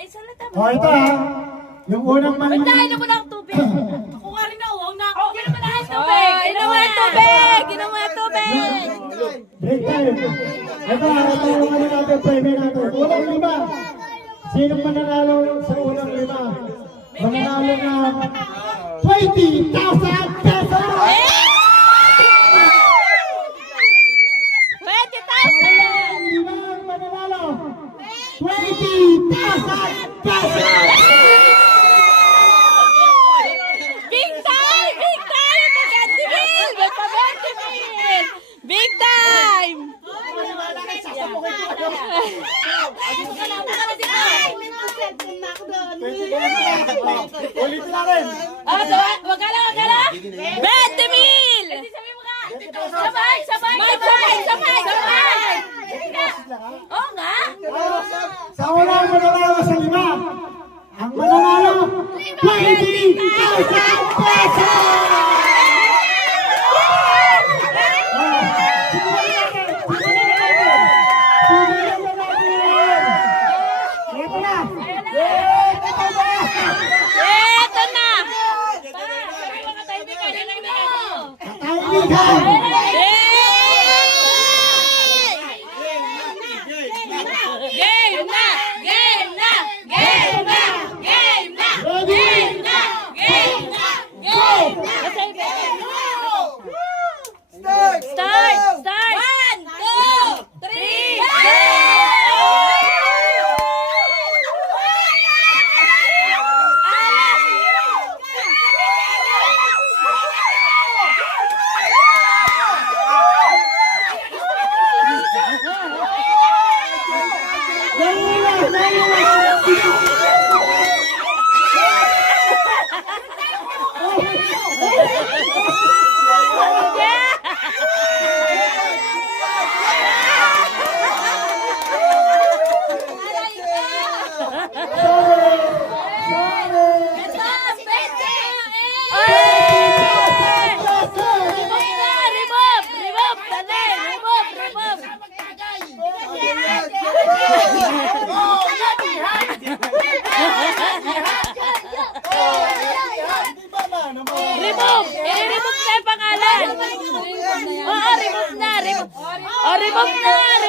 O, ito ha. Yung unang Ba't mananalo. inom mo na ang tubig? Ako nga rin na, huwag na ako. Inom mo na ang tubig! Inom mo na ang tubig! Inom mo na ang tubig! Break time. Ito ha, ito yung ano natin, premyo natin. Unang lima. Sinong mananalo sa unang lima? Mananalo ng 20,000 pesos! 20,000! Limang mananalo, 20,000 pesos! Big time! Big time! Mag-20 mil! May pa-20 mil! Big time! Ulit na rin. Wag ka lang! 20 mil! Sabay! Sabay! Sabay! Oo nga! Sa unang mananalo sa lima, ang mananalo, 20,000 pesos! Eto na! Game na! Game na! Game na! Game na! Game na! Game na! Game na! Start! Start! 1, 2, 3, remove! I-remove na yung pangalan! Oo, remove na! Remove na!